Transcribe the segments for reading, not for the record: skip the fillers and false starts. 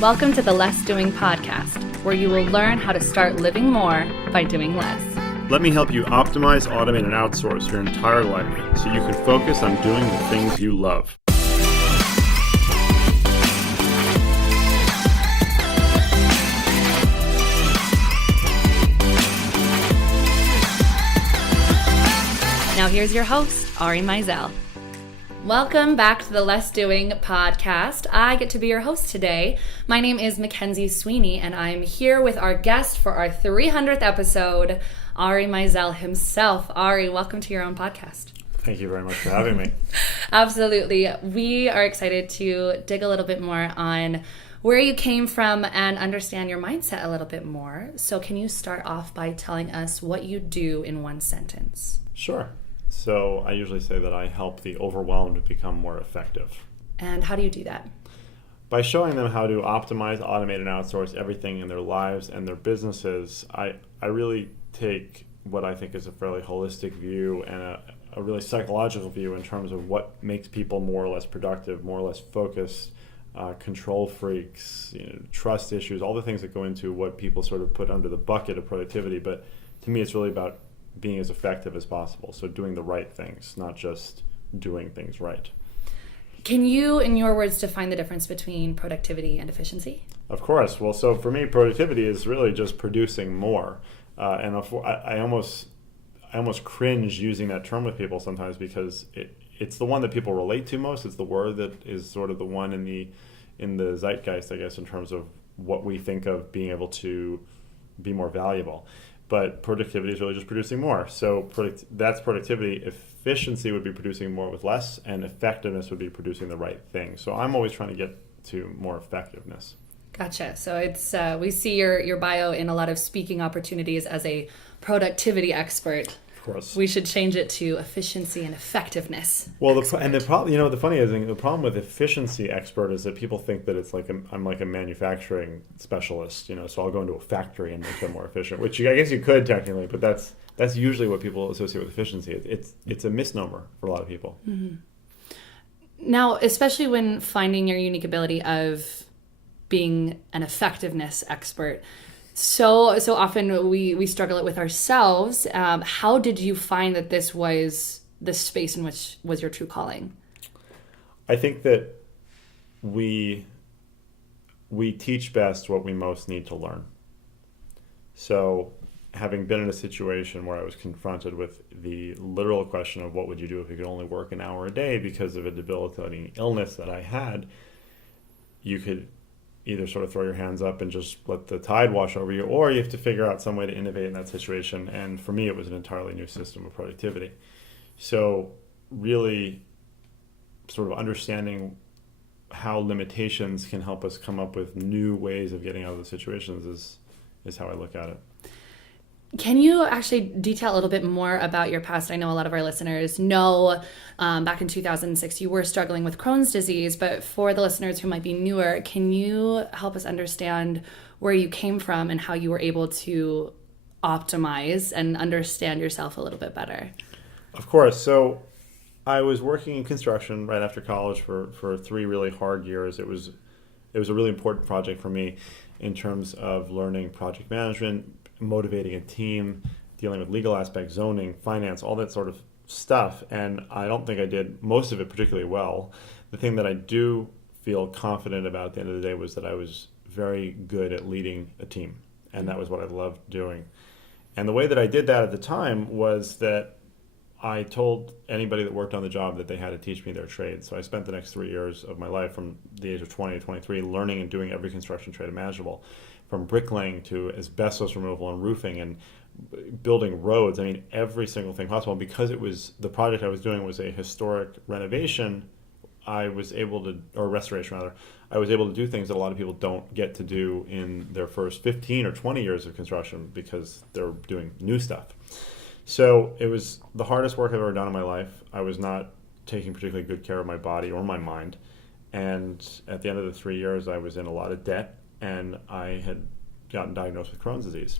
Welcome to the Less Doing podcast, where you will learn how to start living more by doing less. Let me help you optimize, automate, and outsource your entire life so you can focus on doing the things you love. Now here's your host, Ari Meisel. Welcome back to the Less Doing podcast. I get to be your host today. My name is Mackenzie Sweeney, and I'm here with our guest for our 300th episode, Ari Meisel himself. Ari, welcome to your own podcast. Thank you very much for having me. Absolutely. We are excited to dig a little bit more on where you came from and understand your mindset a little bit more. So can you start off by telling us what you do in one sentence? Sure. So I usually say that I help the overwhelmed become more effective. And how do you do that? By showing them how to optimize, automate, and outsource everything in their lives and their businesses, I really take what I think is a fairly holistic view and a really psychological view in terms of what makes people more or less productive, more or less focused, control freaks, trust issues, all the things that go into what people sort of put under the bucket of productivity. But to me, it's really about being as effective as possible. So doing the right things, not just doing things right. Can you, in your words, define the difference between productivity and efficiency? Of course. Well, so for me, productivity is really just producing more. And I almost cringe using that term with people sometimes because it's the one that people relate to most. It's the word that is sort of the one in the zeitgeist, I guess, in terms of what we think of being able to be more valuable. But productivity is really just producing more. So that's productivity. Efficiency would be producing more with less, and effectiveness would be producing the right thing. So I'm always trying to get to more effectiveness. Gotcha. So it's we see your bio in a lot of speaking opportunities as a productivity expert. Of course. We should change it to efficiency and effectiveness. Well, the problem, the funny is the problem with efficiency expert is that people think that it's like I'm like a manufacturing specialist, so I'll go into a factory and make them more efficient, which I guess you could technically, but that's usually what people associate with efficiency. It's a misnomer for a lot of people. Mm-hmm. Now, especially when finding your unique ability of being an effectiveness expert, so often we struggle it with ourselves. How did you find that this was the space in which was your true calling? I think that we teach best what we most need to learn. So having been in a situation where I was confronted with the literal question of what would you do if you could only work an hour a day because of a debilitating illness that I had, you could either sort of throw your hands up and just let the tide wash over you, or you have to figure out some way to innovate in that situation. And for me, it was an entirely new system of productivity. So really sort of understanding how limitations can help us come up with new ways of getting out of the situations is how I look at it. Can you actually detail a little bit more about your past? I know a lot of our listeners know back in 2006 you were struggling with Crohn's disease, but for the listeners who might be newer, can you help us understand where you came from and how you were able to optimize and understand yourself a little bit better? Of course. So I was working in construction right after college for 3 really hard years. It was a really important project for me in terms of learning project management, motivating a team, dealing with legal aspects, zoning, finance, all that sort of stuff. And I don't think I did most of it particularly well. The thing that I do feel confident about at the end of the day was that I was very good at leading a team. And that was what I loved doing. And the way that I did that at the time was that I told anybody that worked on the job that they had to teach me their trade. So I spent the next 3 years of my life from the age of 20 to 23 learning and doing every construction trade imaginable, from bricklaying to asbestos removal and roofing and building roads. I mean, every single thing possible. And because it was the project I was doing was a historic renovation, I was able to, or restoration rather, I was able to do things that a lot of people don't get to do in their first 15 or 20 years of construction because they're doing new stuff. So it was the hardest work I've ever done in my life. I was not taking particularly good care of my body or my mind. And at the end of the 3 years, I was in a lot of debt, and I had gotten diagnosed with Crohn's disease.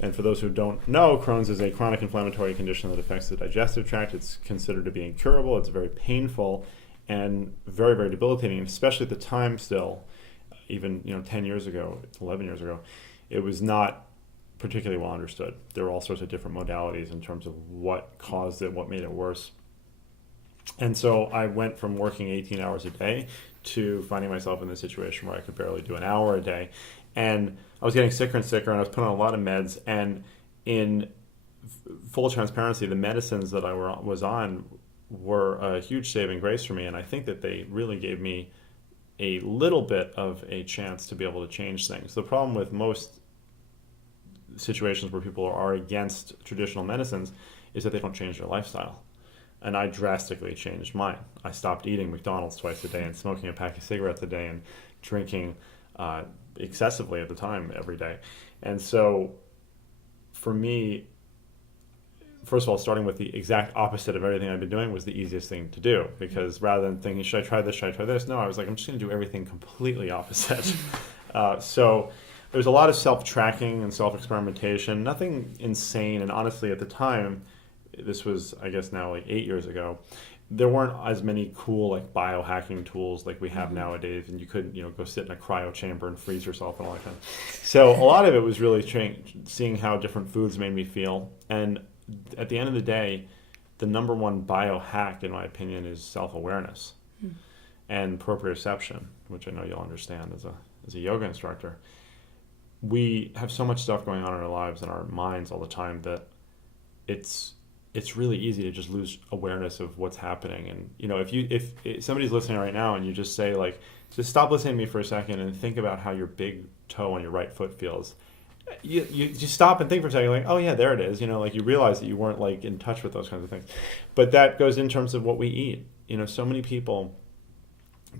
And for those who don't know, Crohn's is a chronic inflammatory condition that affects the digestive tract. It's considered to be incurable. It's very painful and very, very debilitating, especially at the time still. even 10 years ago, 11 years ago, it was not particularly well understood. There were all sorts of different modalities in terms of what caused it, what made it worse. And so I went from working 18 hours a day to finding myself in this situation where I could barely do an hour a day. And I was getting sicker and sicker, and I was put on a lot of meds. And in full transparency, the medicines that I was on were a huge saving grace for me. And I think that they really gave me a little bit of a chance to be able to change things. The problem with most situations where people are against traditional medicines is that they don't change their lifestyle. And I drastically changed mine. I stopped eating McDonald's twice a day and smoking a pack of cigarettes a day and drinking excessively at the time every day. And so for me, first of all, starting with the exact opposite of everything I've been doing was the easiest thing to do, because rather than thinking, should I try this, should I try this? No, I was like, I'm just going to do everything completely opposite. So there was a lot of self-tracking and self-experimentation, nothing insane. And honestly, at the time, this was, I guess now like 8 years ago, there weren't as many cool like biohacking tools like we have nowadays, and you couldn't go sit in a cryo chamber and freeze yourself and all that kind of. So a lot of it was really seeing how different foods made me feel. And at the end of the day, the number one biohack, in my opinion, is self-awareness and proprioception, which I know you'll understand as a yoga instructor. We have so much stuff going on in our lives and our minds all the time that it's really easy to just lose awareness of what's happening. And if somebody's listening right now and you just say like, just stop listening to me for a second and think about how your big toe on your right foot feels. You just stop and think for a second, like, oh yeah, there it is. Like you realize that you weren't like in touch with those kinds of things. But that goes in terms of what we eat. So many people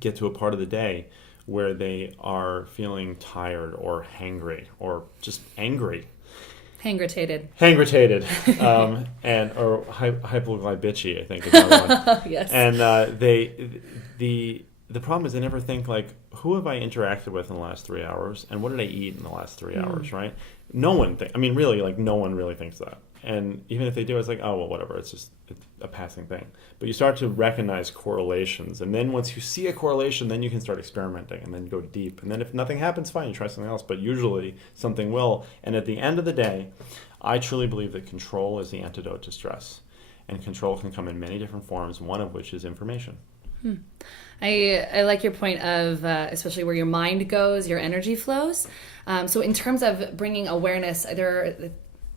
get to a part of the day where they are feeling tired or hangry or just angry. Hangritated. Or hypoglycemia, I think is another one. Yes. And the problem is they never think like, who have I interacted with in the last 3 hours, and what did I eat in the last 3 hours, right? No one really thinks that. And even if they do, it's like, oh, well, whatever, it's a passing thing. But you start to recognize correlations, and then once you see a correlation, then you can start experimenting and then go deep. And then if nothing happens, fine, you try something else, but usually something will. And at the end of the day, I truly believe that control is the antidote to stress. And control can come in many different forms, one of which is information. I like your point of especially where your mind goes, your energy flows. So in terms of bringing awareness,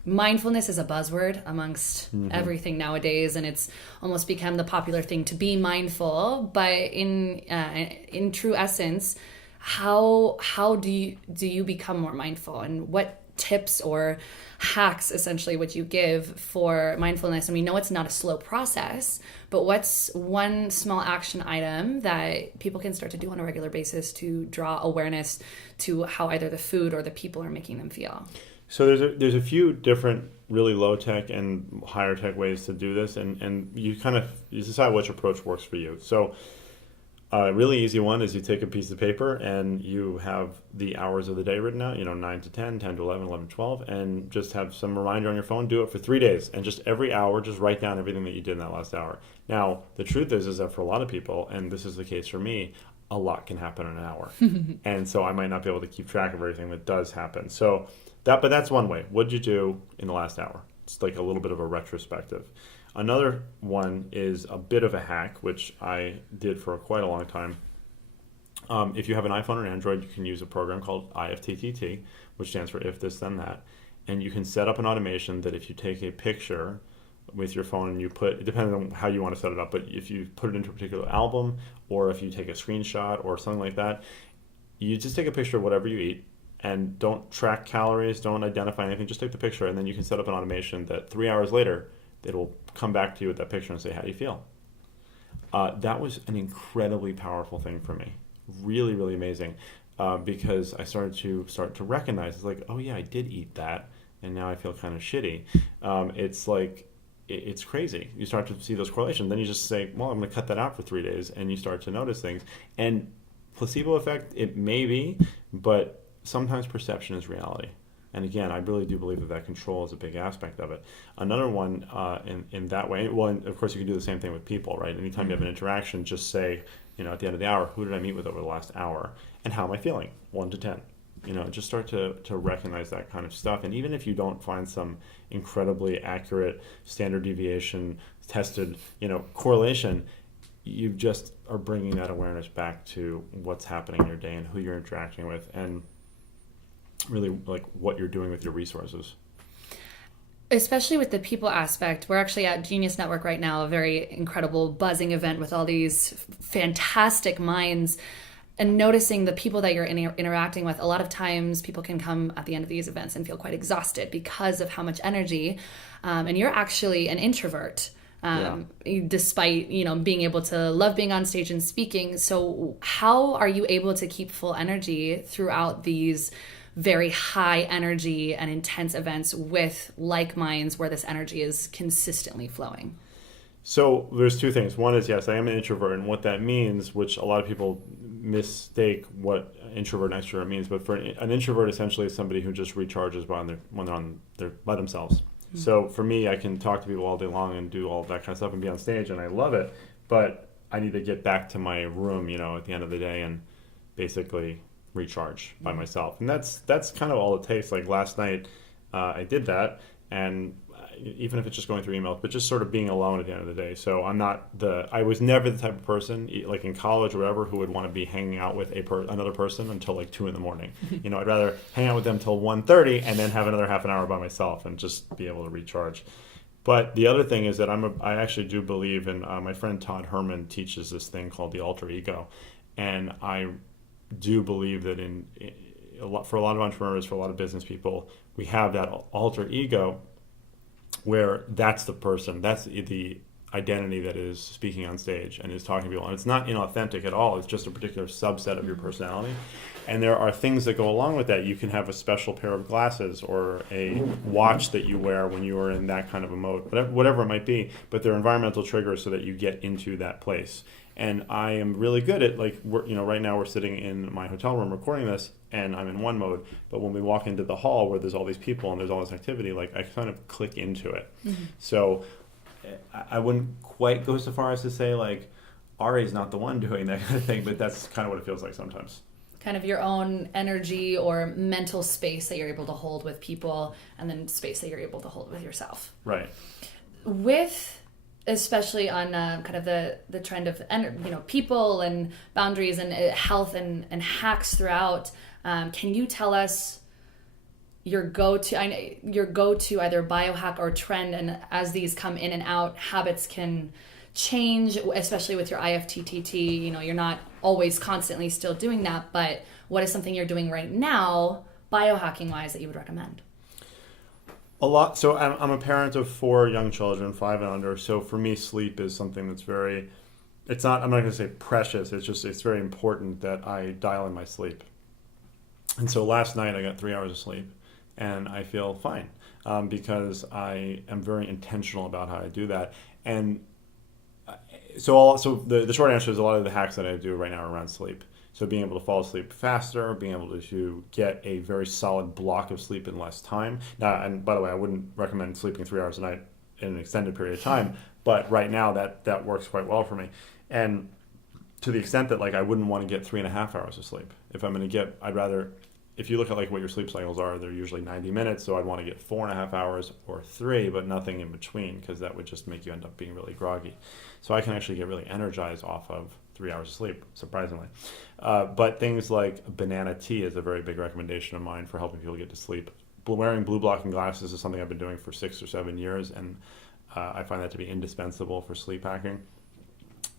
mindfulness is a buzzword amongst everything nowadays, and it's almost become the popular thing to be mindful. But in true essence, how do you become more mindful, and what tips or hacks essentially would you give for mindfulness? And we know it's not a slow process, but what's one small action item that people can start to do on a regular basis to draw awareness to how either the food or the people are making them feel? So there's a few different really low tech and higher tech ways to do this, and you decide which approach works for you. So a really easy one is you take a piece of paper and you have the hours of the day written out, 9 to 10, 10 to 11, 11 to 12, and just have some reminder on your phone. Do it for 3 days, and just every hour, just write down everything that you did in that last hour. Now, the truth is that for a lot of people, and this is the case for me, a lot can happen in an hour. And so I might not be able to keep track of everything that does happen. So but that's one way. What did you do in the last hour? It's like a little bit of a retrospective. Another one is a bit of a hack, which I did for quite a long time. If you have an iPhone or an Android, you can use a program called IFTTT, which stands for if this, then that. And you can set up an automation that if you take a picture with your phone and you it depends on how you want to set it up, but if you put it into a particular album, or if you take a screenshot or something like that, you just take a picture of whatever you eat, and don't track calories, don't identify anything, just take the picture, and then you can set up an automation that 3 hours later, it'll come back to you with that picture and say, how do you feel? That was an incredibly powerful thing for me. Really, really amazing. Because I started to recognize, it's like, oh yeah, I did eat that, and now I feel kind of shitty. It's like, it's crazy. You start to see those correlations. Then you just say, well, I'm going to cut that out for 3 days, and you start to notice things. And placebo effect, it may be, but sometimes perception is reality. And again, I really do believe that control is a big aspect of it. Another one in that way, well, and of course you can do the same thing with people, right? Anytime you have an interaction, just say, at the end of the hour, who did I meet with over the last hour? And how am I feeling? 1 to 10. Just start to recognize that kind of stuff. And even if you don't find some incredibly accurate standard deviation tested, correlation, you just are bringing that awareness back to what's happening in your day and who you're interacting with, and really like what you're doing with your resources. Especially with the people aspect, we're actually at Genius Network right now, a very incredible buzzing event with all these fantastic minds, and noticing the people that you're interacting with. A lot of times people can come at the end of these events and feel quite exhausted because of how much energy, and you're actually an introvert. Despite being able to love being on stage and speaking. So how are you able to keep full energy throughout these very high energy and intense events with like minds where this energy is consistently flowing? So there's two things. One is, yes, I am an introvert, and what that means, which a lot of people mistake what introvert and extrovert means, but for an introvert essentially is somebody who just recharges when they're by themselves. So for me, I can talk to people all day long and do all that kind of stuff and be on stage, and I love it. But I need to get back to my room, at the end of the day, and basically recharge by myself. And that's kind of all it takes. Like last night, I did that, and even if it's just going through emails, but just sort of being alone at the end of the day. So I was never the type of person, like in college or whatever, who would want to be hanging out with another person until like 2 a.m. I'd rather hang out with them till 1:30 and then have another half an hour by myself and just be able to recharge. But the other thing is that I actually do believe in, my friend Todd Herman teaches this thing called the alter ego. And I do believe that for a lot of entrepreneurs, for a lot of business people, we have that alter ego where that's the person, that's the identity that is speaking on stage and is talking to people. And it's not inauthentic at all. It's just a particular subset of your personality. And there are things that go along with that. You can have a special pair of glasses or a watch that you wear when you are in that kind of a mode, whatever it might be. But they're environmental triggers so that you get into that place. And I am really good at, like, right now we're sitting in my hotel room recording this, and I'm in one mode. But when we walk into the hall where there's all these people and there's all this activity, like, I kind of click into it. Mm-hmm. So I wouldn't quite go so far as to say, like, Ari's not the one doing that kind of thing, but that's kind of what it feels like sometimes. Kind of your own energy or mental space that you're able to hold with people, and then space that you're able to hold with yourself. Right. Especially on kind of the trend of people and boundaries and health and hacks throughout. Can you tell us your go-to either biohack or trend, and as these come in and out, habits can change, especially with your IFTTT. You're not always constantly still doing that, but what is something you're doing right now, biohacking wise, that you would recommend? A lot. So I'm a parent of 4 young children, 5 and under. So for me, sleep is something that's I'm not going to say precious. It's very important that I dial in my sleep. And so last night I got 3 hours of sleep, and I feel fine because I am very intentional about how I do that. And so the short answer is a lot of the hacks that I do right now are around sleep. So being able to fall asleep faster, being able to get a very solid block of sleep in less time. Now, and by the way, I wouldn't recommend sleeping 3 hours a night in an extended period of time, but right now that works quite well for me. And to the extent that, like, I wouldn't want to get 3.5 hours of sleep. If I'm going to I'd rather, if you look at like what your sleep cycles are, they're usually 90 minutes. So I'd want to get 4.5 hours or 3, but nothing in between, because that would just make you end up being really groggy. So I can actually get really energized off of 3 hours of sleep, surprisingly. But things like banana tea is a very big recommendation of mine for helping people get to sleep. Wearing blue blocking glasses is something I've been doing for 6 or 7 years, and I find that to be indispensable for sleep hacking.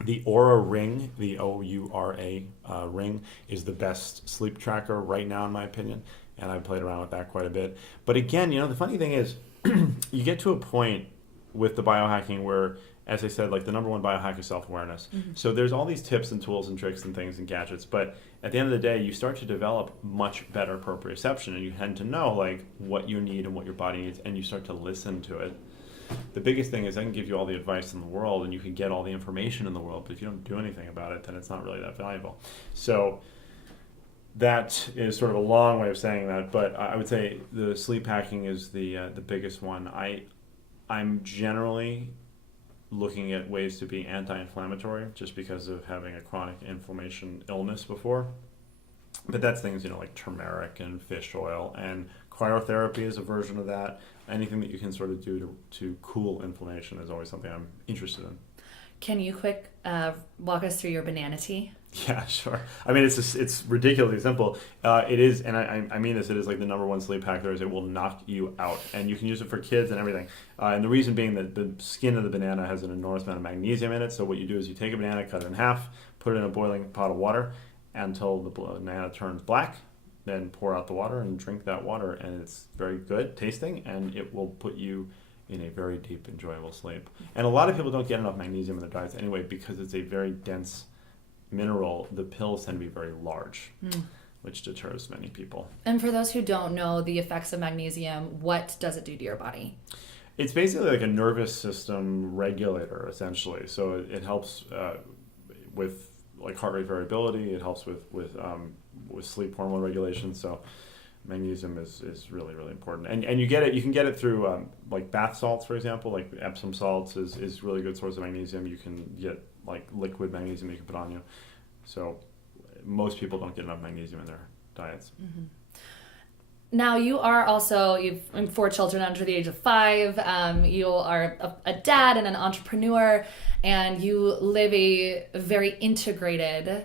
The Oura ring, the O-U-R-A ring, is the best sleep tracker right now, in my opinion, and I've played around with that quite a bit. But again, the funny thing is, you get to a point with the biohacking where, as I said, like, the number one biohack is self-awareness. Mm-hmm. So there's all these tips and tools and tricks and things and gadgets, but at the end of the day, you start to develop much better proprioception, and you tend to know, like, what you need and what your body needs, and you start to listen to it. The biggest thing is I can give you all the advice in the world and you can get all the information in the world, but if you don't do anything about it, then it's not really that valuable. So that is sort of a long way of saying that, but I would say the sleep hacking is the biggest one. I'm generally looking at ways to be anti-inflammatory just because of having a chronic inflammation illness before. But that's things, like turmeric and fish oil, and cryotherapy is a version of that. Anything that you can sort of do to cool inflammation is always something I'm interested in. Can you walk us through your banana tea? Yeah, sure. I mean, it's ridiculously simple. It is, and I mean this, it is like the number one sleep hack there is. It will knock you out, and you can use it for kids and everything. And the reason being that the skin of the banana has an enormous amount of magnesium in it. So what you do is you take a banana, cut it in half, put it in a boiling pot of water until the banana turns black, then pour out the water and drink that water, and it's very good tasting, and it will put you in a very deep, enjoyable sleep. And a lot of people don't get enough magnesium in their diets anyway because it's a very dense mineral. The pills tend to be very large, which deters many people. And for those who don't know the effects of magnesium, what does it do to your body? It's basically like a nervous system regulator, essentially. So it helps with like heart rate variability. It helps with sleep hormone regulation. So magnesium is really, really important. And you can get it through like bath salts, for example. Like Epsom salts is really good source of magnesium. You can get like liquid magnesium you can put on you. So most people don't get enough magnesium in their diets. Mm-hmm. Now you've 4 children under the age of 5. You are a dad and an entrepreneur, and you live a very integrated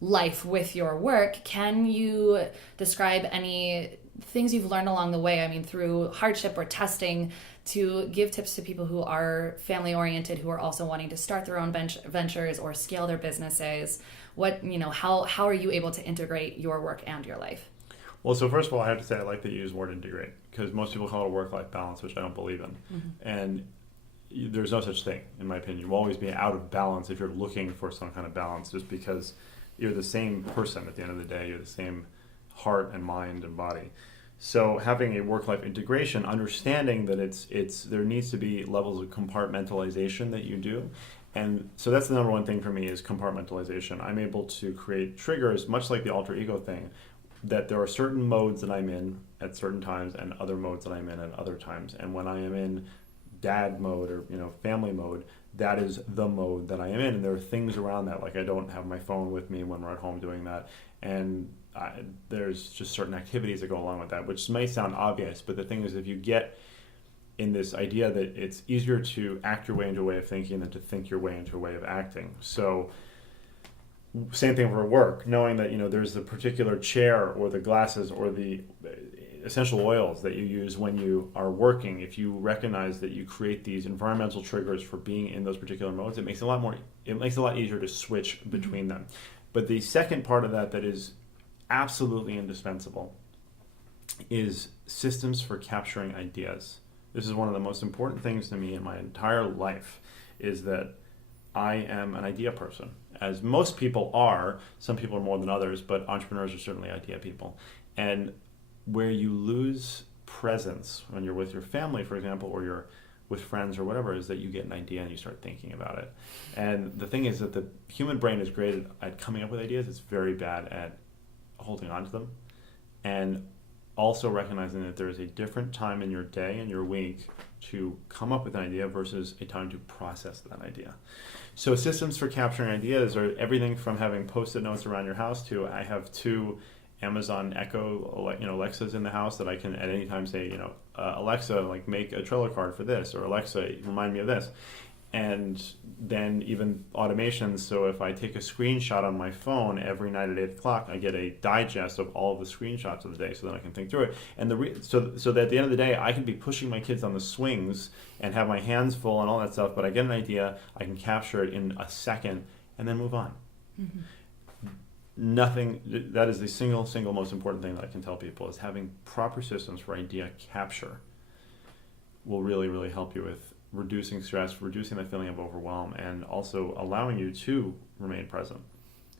life with your work. Can you describe any things you've learned along the way? I mean, through hardship or testing, to give tips to people who are family oriented, who are also wanting to start their own ventures or scale their businesses. How are you able to integrate your work and your life? Well, so first of all, I have to say I like that you use the word integrate, because most people call it a work-life balance, which I don't believe in. Mm-hmm. And there's no such thing, in my opinion. You'll always be out of balance if you're looking for some kind of balance, just because you're the same person at the end of the day. You're the same heart and mind and body. So having a work-life integration, understanding that there needs to be levels of compartmentalization that you do. And so that's the number one thing for me is compartmentalization. I'm able to create triggers, much like the alter ego thing, that there are certain modes that I'm in at certain times and other modes that I'm in at other times. And when I am in dad mode or family mode, that is the mode that I am in. And there are things around that, like I don't have my phone with me when we're at home doing that. And there's just certain activities that go along with that, which may sound obvious, but the thing is, if you get in this idea that it's easier to act your way into a way of thinking than to think your way into a way of acting. So same thing for work, knowing that there's the particular chair or the glasses or the essential oils that you use when you are working. If you recognize that you create these environmental triggers for being in those particular modes, it makes it a lot easier to switch between them. But the second part of that is absolutely indispensable is systems for capturing ideas. This is one of the most important things to me in my entire life, is that I am an idea person, as most people are. Some people are more than others, but entrepreneurs are certainly idea people. And where you lose presence when you're with your family, for example, or you're with friends or whatever, is that you get an idea and you start thinking about it. And the thing is that the human brain is great at coming up with ideas. It's very bad at holding on to them. And also recognizing that there is a different time in your day and your week to come up with an idea versus a time to process that idea. So systems for capturing ideas are everything from having Post-it notes around your house to I have 2 Amazon Echo Alexas in the house that I can at any time say, Alexa, like make a Trello card for this, or Alexa, remind me of this. And then even automations. So if I take a screenshot on my phone every night at 8 o'clock, I get a digest of all of the screenshots of the day, so then I can think through it. And so that at the end of the day, I can be pushing my kids on the swings and have my hands full and all that stuff, but I get an idea, I can capture it in a second, and then move on. Mm-hmm. That is the single most important thing that I can tell people, is having proper systems for idea capture will really, really help you with reducing stress, reducing that feeling of overwhelm, and also allowing you to remain present.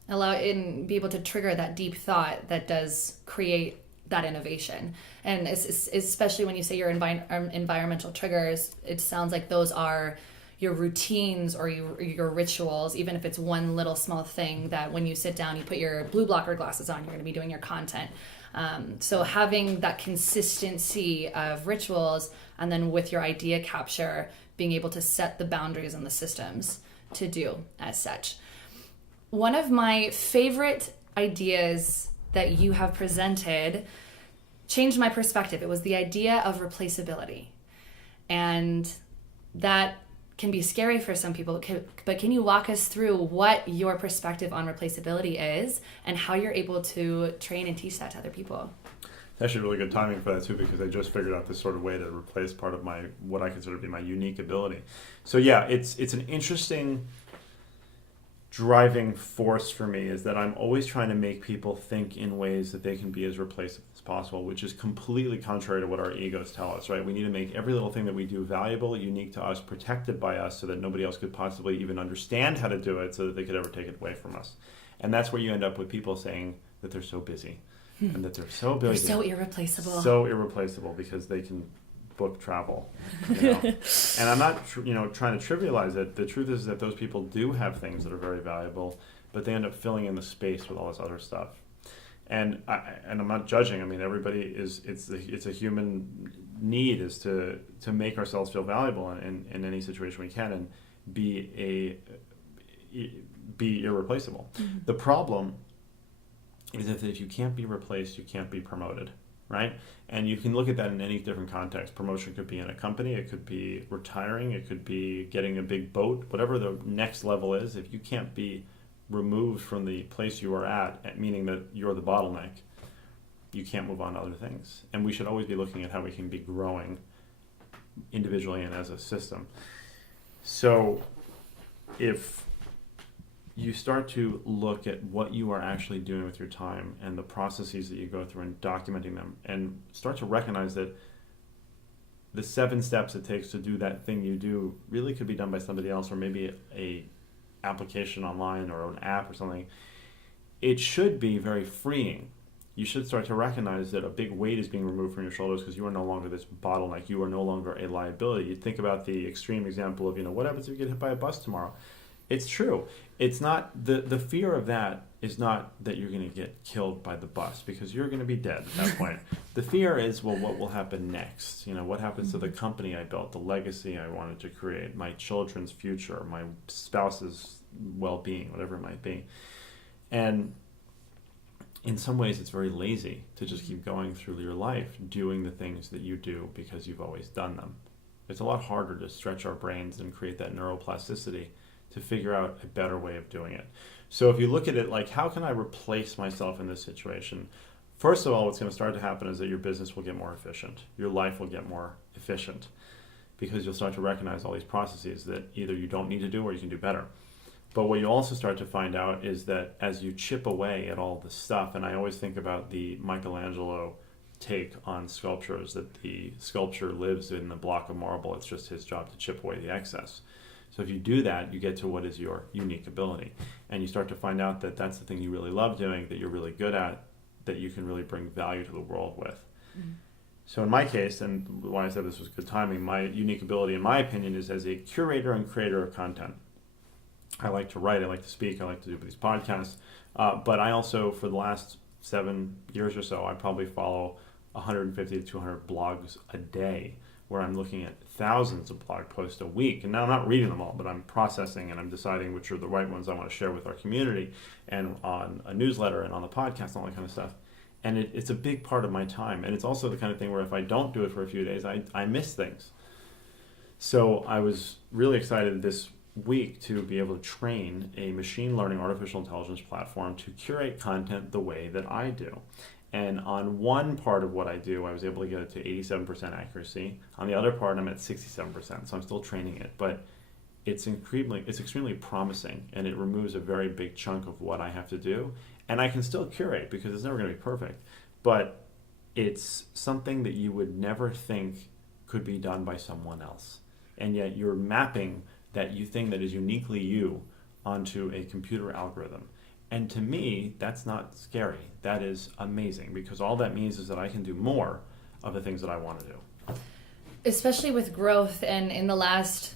Be able to trigger that deep thought that does create that innovation. And especially when you say your environmental triggers, it sounds like those are your routines or your rituals, even if it's one little small thing that when you sit down, you put your blue blocker glasses on, you're going to be doing your content. So having that consistency of rituals, and then with your idea capture, being able to set the boundaries and the systems to do as such. One of my favorite ideas that you have presented changed my perspective. It was the idea of replaceability. And that can be scary for some people, but can you walk us through what your perspective on replaceability is and how you're able to train and teach that to other people? Actually, really good timing for that too, because I just figured out this sort of way to replace part of what I consider to be my unique ability. So yeah, it's an interesting driving force for me, is that I'm always trying to make people think in ways that they can be as replaceable as possible, which is completely contrary to what our egos tell us, right? We need to make every little thing that we do valuable, unique to us, protected by us, so that nobody else could possibly even understand how to do it, so that they could ever take it away from us. And that's where you end up with people saying that they're so busy and that they're so busy. They're so irreplaceable. So irreplaceable because they can book travel, and I'm not trying to trivialize it. The truth is that those people do have things that are very valuable, but they end up filling in the space with all this other stuff. And I'm not judging. I mean, everybody is. It's a human need is to make ourselves feel valuable in any situation we can, and be irreplaceable. Mm-hmm. The problem is that if you can't be replaced, you can't be promoted. Right? And you can look at that in any different context. Promotion could be in a company, it could be retiring, it could be getting a big boat, whatever the next level is. If you can't be removed from the place you are at, meaning that you're the bottleneck, you can't move on to other things. And we should always be looking at how we can be growing individually and as a system. So if you start to look at what you are actually doing with your time and the processes that you go through and documenting them, and start to recognize that the 7 steps it takes to do that thing you do really could be done by somebody else, or maybe a application online or an app or something, it should be very freeing. You should start to recognize that a big weight is being removed from your shoulders because you are no longer this bottleneck. You are no longer a liability. You think about the extreme example of, what happens if you get hit by a bus tomorrow? It's true. It's not, the fear of that is not that you're going to get killed by the bus, because you're going to be dead at that point. The fear is, well, what will happen next? What happens to the company I built, the legacy I wanted to create, my children's future, my spouse's well-being, whatever it might be. And in some ways, it's very lazy to just keep going through your life doing the things that you do because you've always done them. It's a lot harder to stretch our brains and create that neuroplasticity to figure out a better way of doing it. So if you look at it like, how can I replace myself in this situation? First of all, what's going to start to happen is that your business will get more efficient. Your life will get more efficient, because you'll start to recognize all these processes that either you don't need to do or you can do better. But what you also start to find out is that as you chip away at all the stuff, and I always think about the Michelangelo take on sculptures, that the sculpture lives in the block of marble. It's just his job to chip away the excess. So if you do that, you get to what is your unique ability. And you start to find out that that's the thing you really love doing, that you're really good at, that you can really bring value to the world with. Mm-hmm. So in my case, and why I said this was good timing, my unique ability, in my opinion, is as a curator and creator of content. I like to write, I like to speak, I like to do these podcasts. But I also, for the last 7 years or so, I probably follow 150 to 200 blogs a day, where I'm looking at thousands of blog posts a week. And now I'm not reading them all, but I'm processing and I'm deciding which are the right ones I want to share with our community, and on a newsletter and on the podcast and all that kind of stuff. And it's a big part of my time. And it's also the kind of thing where if I don't do it for a few days, I miss things. So I was really excited this week to be able to train a machine learning artificial intelligence platform to curate content the way that I do. And on one part of what I do, I was able to get it to 87% accuracy. On the other part, I'm at 67%, so I'm still training it. But it's extremely promising, and it removes a very big chunk of what I have to do. And I can still curate, because it's never going to be perfect. But it's something that you would never think could be done by someone else. And yet you're mapping that thing that is uniquely you onto a computer algorithm. And to me, that's not scary. That is amazing, because all that means is that I can do more of the things that I want to do. Especially with growth, and in the last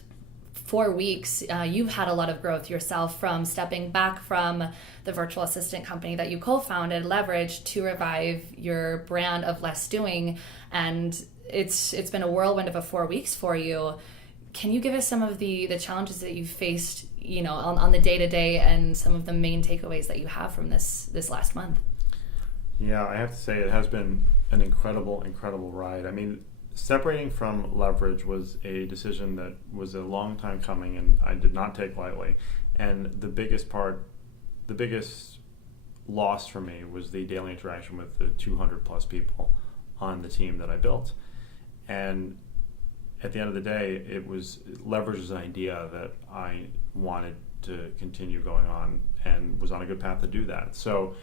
4 weeks, you've had a lot of growth yourself, from stepping back from the virtual assistant company that you co-founded, Leverage, to revive your brand of Less Doing. And it's been a whirlwind of a 4 weeks for you. Can you give us some of the challenges that you've faced, on the day-to-day, and some of the main takeaways that you have from this last month? Yeah, I have to say it has been an incredible ride. I mean, separating from Leverage was a decision that was a long time coming, and I did not take lightly. And the biggest loss for me was the daily interaction with the 200 plus people on the team that I built. And at the end of the day, it was Leverage's idea that I wanted to continue going on and was on a good path to do that. So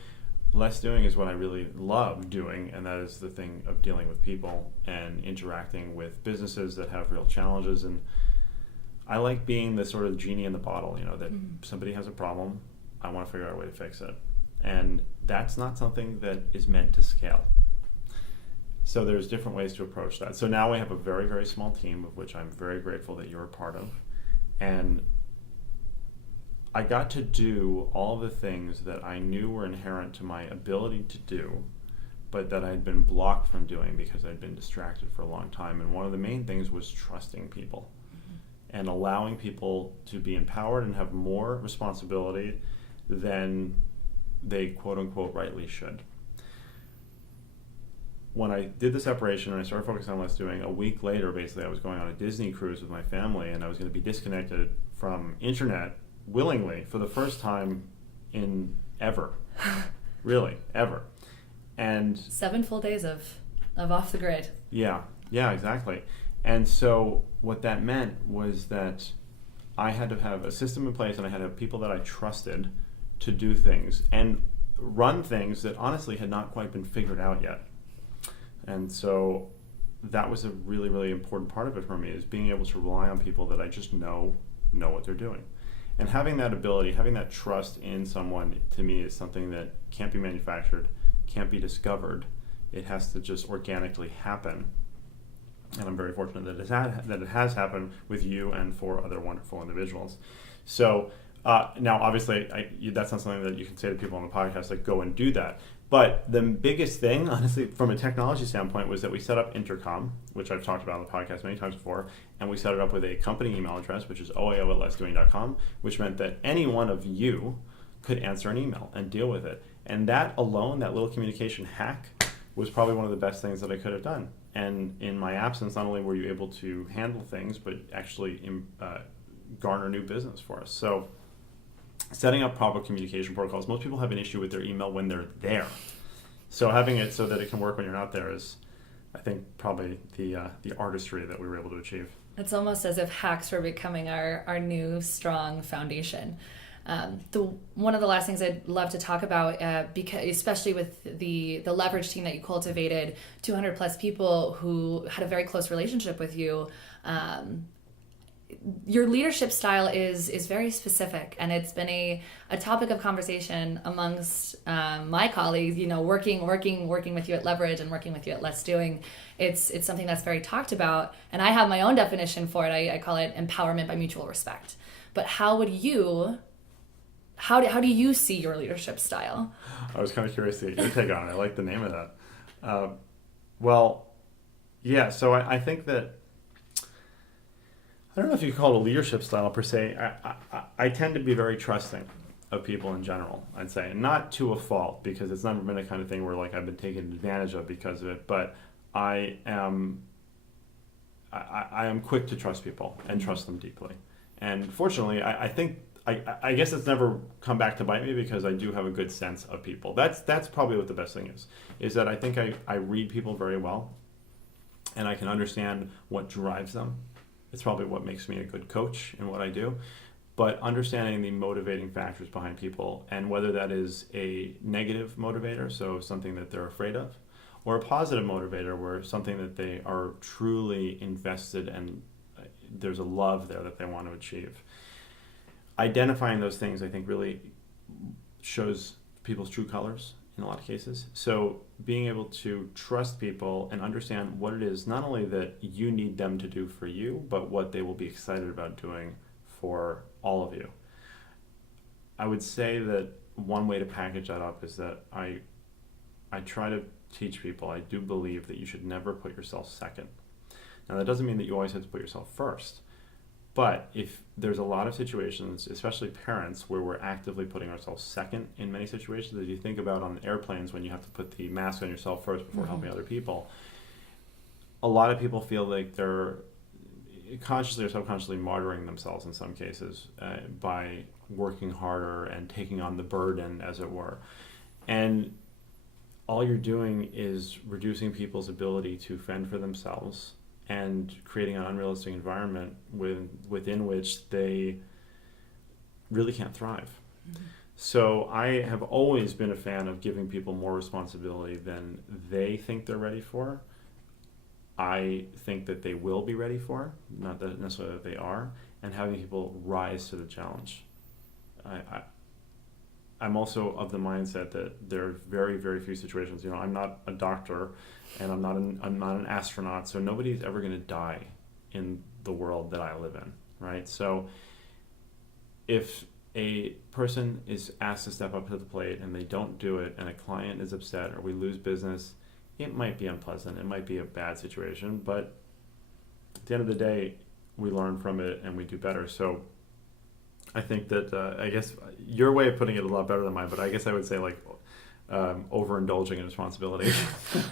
less doing is what I really love doing, and that is the thing of dealing with people and interacting with businesses that have real challenges. And I like being the sort of genie in the bottle, that somebody has a problem, I want to figure out a way to fix it. And that's not something that is meant to scale. So there's different ways to approach that. So now we have a very, very small team, of which I'm very grateful that you're a part of. And I got to do all the things that I knew were inherent to my ability to do, but that I'd been blocked from doing because I'd been distracted for a long time. And one of the main things was trusting people and allowing people to be empowered and have more responsibility than they quote unquote rightly should. When I did the separation and I started focusing on less doing, a week later, basically, I was going on a Disney cruise with my family, and I was going to be disconnected from internet willingly for the first time in ever. Really, ever. And 7 full days of off the grid. Yeah, exactly. And so what that meant was that I had to have a system in place, and I had to have people that I trusted to do things and run things that honestly had not quite been figured out yet. And so that was a really, really important part of it for me, is being able to rely on people that I just know what they're doing. And having that ability, having that trust in someone, to me, is something that can't be manufactured, can't be discovered. It has to just organically happen. And I'm very fortunate that it has happened with you and 4 other wonderful individuals. So now, obviously, that's not something that you can say to people on the podcast, like, go and do that. But the biggest thing, honestly, from a technology standpoint, was that we set up Intercom, which I've talked about on the podcast many times before, and we set it up with a company email address, which is oao@lessdoing.com, which meant that any one of you could answer an email and deal with it. And that alone, that little communication hack, was probably one of the best things that I could have done. And in my absence, not only were you able to handle things, but actually garner new business for us. So setting up proper communication protocols. Most people have an issue with their email when they're there. So having it so that it can work when you're not there is, I think, probably the artistry that we were able to achieve. It's almost as if hacks were becoming our new strong foundation. One of the last things I'd love to talk about, because especially with the Leverage team that you cultivated, 200 plus people who had a very close relationship with you, your leadership style is very specific, and it's been a topic of conversation amongst my colleagues. Working with you at Leverage and working with you at Less Doing, it's something that's very talked about, and I have my own definition for it. I call it empowerment by mutual respect. But how do you see your leadership style? I was kind of curious to get your take on it. I like the name of that. Well, yeah. So I think that, I don't know if you call it a leadership style per se. I tend to be very trusting of people in general, I'd say, and not to a fault, because it's never been a kind of thing where like I've been taken advantage of because of it. But I am quick to trust people and trust them deeply. And fortunately, I guess it's never come back to bite me, because I do have a good sense of people. That's probably what the best thing is that I think I read people very well, and I can understand what drives them. It's probably what makes me a good coach in what I do. But understanding the motivating factors behind people, and whether that is a negative motivator, so something that they're afraid of, or a positive motivator where something that they are truly invested and there's a love there that they want to achieve. Identifying those things, I think, really shows people's true colors in a lot of cases. So being able to trust people and understand what it is, not only that you need them to do for you, but what they will be excited about doing for all of you. I would say that one way to package that up is that I try to teach people, I do believe that you should never put yourself second. Now, that doesn't mean that you always have to put yourself first, But if there's a lot of situations, especially parents, where we're actively putting ourselves second in many situations, as you think about on airplanes when you have to put the mask on yourself first before helping other people, a lot of people feel like they're consciously or subconsciously martyring themselves in some cases by working harder and taking on the burden, as it were. And all you're doing is reducing people's ability to fend for themselves and creating an unrealistic environment within which they really can't thrive. Mm-hmm. So I have always been a fan of giving people more responsibility than they think they're ready for. I think that they will be ready for, not that necessarily that they are, and having people rise to the challenge. I'm also of the mindset that there are very, very few situations. I'm not a doctor, and I'm not an astronaut, so nobody's ever going to die in the world that I live in, right? So if a person is asked to step up to the plate and they don't do it, and a client is upset or we lose business, it might be unpleasant. It might be a bad situation, but at the end of the day, we learn from it and we do better. So I think that, I guess your way of putting it is a lot better than mine, but I guess I would say overindulging in responsibility.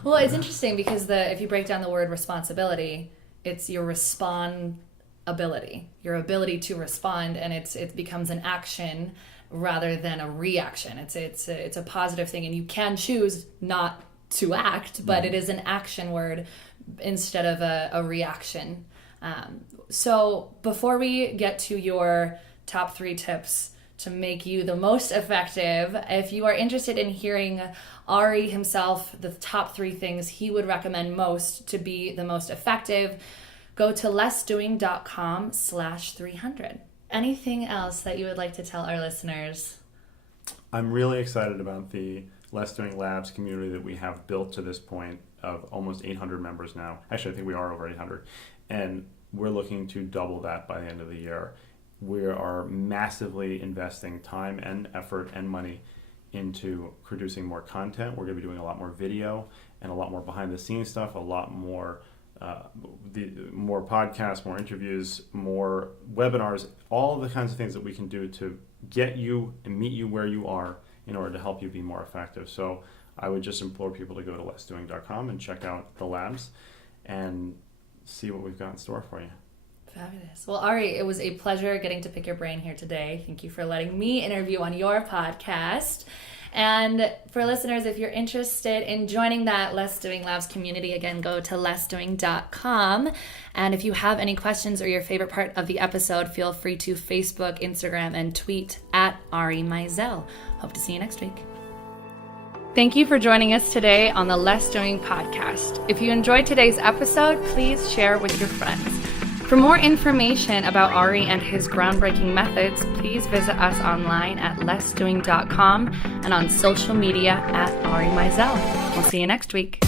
Well, it's interesting because if you break down the word responsibility, it's your respondability, your ability to respond, and it becomes an action rather than a reaction. It's a positive thing, and you can choose not to act, but it is an action word instead of a reaction. So before we get to your top 3 tips to make you the most effective, if you are interested in hearing Ari himself, the top 3 things he would recommend most to be the most effective, go to lessdoing.com/300. Anything else that you would like to tell our listeners? I'm really excited about the Less Doing Labs community that we have built to this point of almost 800 members now. Actually, I think we are over 800. And we're looking to double that by the end of the year. We are massively investing time and effort and money into producing more content. We're going to be doing a lot more video and a lot more behind the scenes stuff, a lot more more podcasts, more interviews, more webinars, all the kinds of things that we can do to get you and meet you where you are in order to help you be more effective. So I would just implore people to go to lessdoing.com and check out the labs and see what we've got in store for you. Fabulous. Well, Ari, it was a pleasure getting to pick your brain here today. Thank you for letting me interview on your podcast. And for listeners, if you're interested in joining that Less Doing Labs community, again, go to lessdoing.com. And if you have any questions or your favorite part of the episode, feel free to Facebook, Instagram, and tweet at Ari Meisel. Hope to see you next week. Thank you for joining us today on the Less Doing podcast. If you enjoyed today's episode, please share with your friends. For more information about Ari and his groundbreaking methods, please visit us online at lessdoing.com and on social media at Ari Meisel. We'll see you next week.